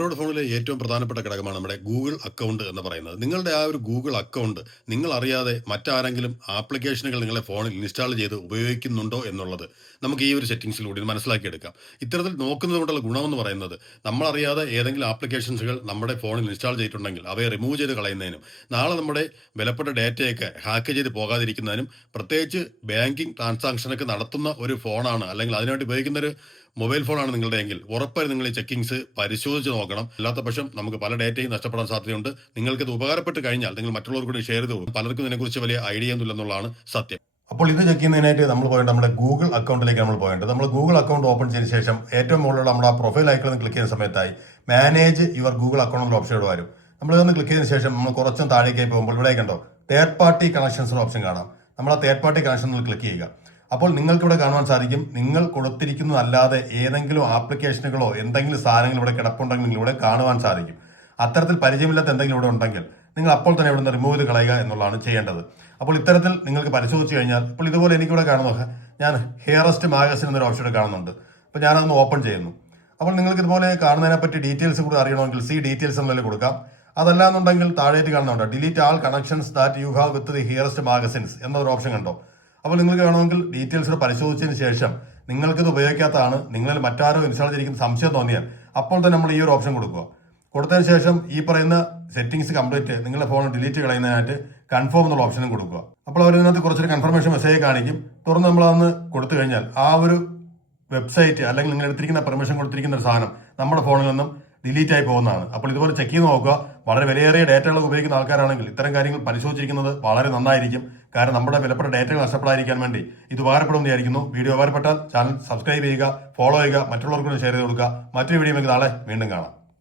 Android ഫോണിലെ ഏറ്റവും പ്രധാനപ്പെട്ട ഘടകമാണ് നമ്മുടെ ഗൂഗിൾ അക്കൗണ്ട് എന്ന് പറയുന്നത്. നിങ്ങളുടെ ആ ഒരു ഗൂഗിൾ അക്കൗണ്ട് നിങ്ങൾ അറിയാതെ മറ്റാരെങ്കിലും ആപ്ലിക്കേഷനുകൾ നിങ്ങളെ ഫോണിൽ ഇൻസ്റ്റാൾ ചെയ്ത് ഉപയോഗിക്കുന്നുണ്ടോ എന്നുള്ളത് നമുക്ക് ഈ ഒരു സെറ്റിംഗ്സിലൂടെ മനസ്സിലാക്കിയെടുക്കാം. ഇത്തരത്തിൽ നോക്കുന്നത് കൊണ്ടുള്ള ഗുണമെന്ന് പറയുന്നത് നമ്മളറിയാതെ ഏതെങ്കിലും ആപ്ലിക്കേഷൻസുകൾ നമ്മുടെ ഫോണിൽ ഇൻസ്റ്റാൾ ചെയ്തിട്ടുണ്ടെങ്കിൽ അവയെ റിമൂവ് ചെയ്ത് കളയുന്നതിനും നാളെ നമ്മുടെ വിലപ്പെട്ട ഡേറ്റയൊക്കെ ഹാക്ക് ചെയ്ത് പോകാതിരിക്കുന്നതിനും പ്രത്യേകിച്ച് ബാങ്കിങ് ട്രാൻസാക്ഷനൊക്കെ നടത്തുന്ന ഒരു ഫോണാണ് അല്ലെങ്കിൽ അതിനുവേണ്ടി ഉപയോഗിക്കുന്ന ഒരു മൊബൈൽ ഫോണാണ് നിങ്ങളുടെ എങ്കിൽ ഉറപ്പായും നിങ്ങൾ ഈ ചെക്കിങ്സ് പരിശോധിച്ച് നോക്കണം. അല്ലാത്ത പക്ഷം നമുക്ക് പല ഡേറ്റയും നഷ്ടപ്പെടാൻ സാധ്യതയുണ്ട്. നിങ്ങൾക്കിത് ഉപകാരപ്പെട്ട് കഴിഞ്ഞാൽ നിങ്ങൾ മറ്റുള്ളവർക്ക് കൂടി ഷെയർ ചെയ്ത് പോകും. പലർക്കും ഇതിനെക്കുറിച്ച് വലിയ ഐഡിയ ഒന്നുമില്ലെന്നുള്ളതാണ് സത്യം. അപ്പോൾ ഇത് ചെക്ക് ചെയ്യുന്നതിനായിട്ട് നമ്മൾ പോയിട്ട് നമ്മുടെ ഗൂഗിൾ അക്കൗണ്ടിലേക്ക് നമ്മൾ പോകേണ്ടത്. നമ്മൾ ഗൂഗിൾ അക്കൗണ്ട് ഓപ്പൺ ചെയ്ത ശേഷം ഏറ്റവും മുകളിലുള്ള നമ്മുടെ ആ പ്രൊഫൈൽ ഐക്കണിൽ ക്ലിക്ക് ചെയ്യുന്ന സമയത്തായി മാനേജ് യുവർ ഗൂഗിൾ അക്കൗണ്ട് എന്ന ഓപ്ഷൻ വരും. നമ്മൾ ഇതൊന്ന് ക്ലിക്ക് ചെയ്തതിനു ശേഷം നമ്മൾ കുറച്ചും താഴേക്കായി പോകുമ്പോൾ ഇവിടെ കണ്ടോ തേർഡ് പാർട്ടി കണക്ഷൻസ് ഓപ്ഷൻ കാണാം. നമ്മൾ ആ തേർഡ് പാർട്ടി കണക്ഷൻ ക്ലിക്ക് ചെയ്യുക. അപ്പോൾ നിങ്ങൾക്ക് ഇവിടെ കാണുവാൻ സാധിക്കും നിങ്ങൾ കൊടുത്തിരിക്കുന്നതല്ലാതെ ഏതെങ്കിലും ആപ്ലിക്കേഷനുകളോ എന്തെങ്കിലും സാധനങ്ങൾ ഇവിടെ കിടപ്പുണ്ടെങ്കിൽ നിങ്ങൾ ഇവിടെ കാണുവാൻ സാധിക്കും. അത്തരത്തിൽ പരിചയമില്ലാത്ത എന്തെങ്കിലും ഇവിടെ ഉണ്ടെങ്കിൽ നിങ്ങൾ അപ്പോൾ തന്നെ ഇവിടെ നിന്ന് റിമൂവ് ചെയ്ത് കളയുക എന്നുള്ളതാണ് ചെയ്യേണ്ടത്. അപ്പോൾ ഇത്തരത്തിൽ നിങ്ങൾക്ക് പരിശോധിച്ച് കഴിഞ്ഞാൽ ഇപ്പോൾ ഇതുപോലെ എനിക്കിവിടെ കാണുന്നു, ഞാൻ ഹിയറസ്റ്റ് മാഗസിൻ എന്നൊരു ഓപ്ഷൻ കാണുന്നുണ്ട്. അപ്പോൾ ഞാനതൊന്ന് ഓപ്പൺ ചെയ്യുന്നു. അപ്പോൾ നിങ്ങൾക്ക് ഇതുപോലെ കാണുന്നതിനെ പറ്റി ഡീറ്റെയിൽസ് കൂടി അറിയണമെങ്കിൽ സി ഡീറ്റെയിൽസ് എന്നതിൽ കൊടുക്കാം. അതല്ലാന്നുണ്ടെങ്കിൽ താഴേക്ക് കാണുന്നുണ്ട് delete all connections that you have with the ഹിയറസ്റ്റ് മാഗസിൻസ് എന്നൊരു ഓപ്ഷൻ കണ്ടോ. അപ്പോൾ നിങ്ങൾക്ക് വേണമെങ്കിൽ ഡീറ്റെയിൽസ് പരിശോധിച്ചതിന് ശേഷം നിങ്ങൾക്കിത് ഉപയോഗിക്കാത്തതാണ്, നിങ്ങളിൽ മറ്റാരോ ഇൻസ്റ്റാൾ ചെയ്തിരിക്കുന്ന സംശയം തോന്നിയാൽ അപ്പോൾ തന്നെ നമ്മൾ ഈ ഒരു ഓപ്ഷൻ കൊടുക്കുക. കൊടുത്തതിന് ശേഷം ഈ പറയുന്ന സെറ്റിംഗ്സ് കംപ്ലീറ്റ് നിങ്ങളുടെ ഫോൺ ഡിലീറ്റ് കളയുന്നതിനായിട്ട് കൺഫേം എന്നുള്ള ഓപ്ഷനും കൊടുക്കുക. അപ്പോൾ അവർ ഇതിനകത്ത് കുറച്ചൊരു കൺഫർമേഷൻ മെസ്സേജ് കാണിക്കും. തുറന്ന് നമ്മളതൊന്ന് കൊടുത്തു കഴിഞ്ഞാൽ ആ ഒരു വെബ്സൈറ്റ് അല്ലെങ്കിൽ നിങ്ങൾ എടുത്തിരിക്കുന്ന പെർമിഷൻ കൊടുത്തിരിക്കുന്ന ഒരു സാധനം നമ്മുടെ ഫോണിൽ നിന്നും ഡിലീറ്റ് ആയി പോകുന്നതാണ്. അപ്പോൾ ഇതുപോലെ ചെക്ക് ചെയ്ത് നോക്കുക. വളരെ വിലയേറിയ ഡേറ്റകൾ ഉപയോഗിക്കുന്ന ആൾക്കാരാണെങ്കിൽ ഇത്തരം കാര്യങ്ങൾ പരിശോധിച്ചിരിക്കുന്നത് വളരെ നന്നായിരിക്കും. കാരണം നമ്മുടെ വിലപ്പെട്ട ഡേറ്റകൾ നഷ്ടപ്പെടാതിരിക്കാൻ വേണ്ടി ഇത് ഉപകാരപ്പെടുമെന്ന് വിചാരിക്കുന്നു. വീഡിയോ ഉപകാരപ്പെട്ടാൽ ചാനൽ സബ്സ്ക്രൈബ് ചെയ്യുക, ഫോളോ ചെയ്യുക, മറ്റുള്ളവർക്കും ഷെയർ ചെയ്ത് കൊടുക്കുക. മറ്റൊരു വീഡിയോ നാളെ വീണ്ടും കാണാം.